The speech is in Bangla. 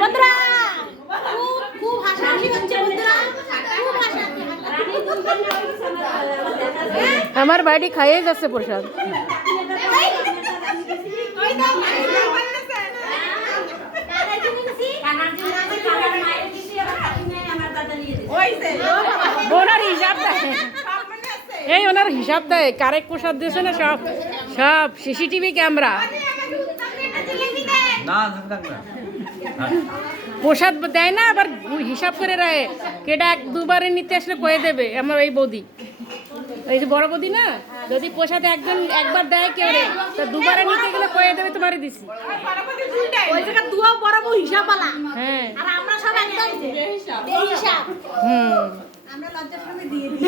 বন্ধুরা খুব হাসাহাসি হচ্ছে বন্ধুরা, আমার বাড়ি খাইয়ে যাচ্ছে প্রসাদ। ওনার হিসাব দেয়, এই ওনার হিসাব দেয় কারেক্ট প্রসাদ দিয়েছে না, সব সব সিসিটিভি ক্যামেরা। প্রসাদ দেয় না, আবার হিসাব করে রায় কেটা এক দুবারে নিতে আসলে কয়ে দেবে। আমার এই বৌদি, এই যে বড় বৌদি না, যদি প্রসাদ একবার দেয় কেউ রে, তো দুবারে নিতে গেলে কয়ে দেবে তোমারই দিছি। ওই জায়গা তুইও বড় বউ হিসাবওয়ালা, হ্যাঁ, আর আমরা সব একদম বেহিসাব। হুম, আমরা লজ্জার সামনে দিয়ে দিই।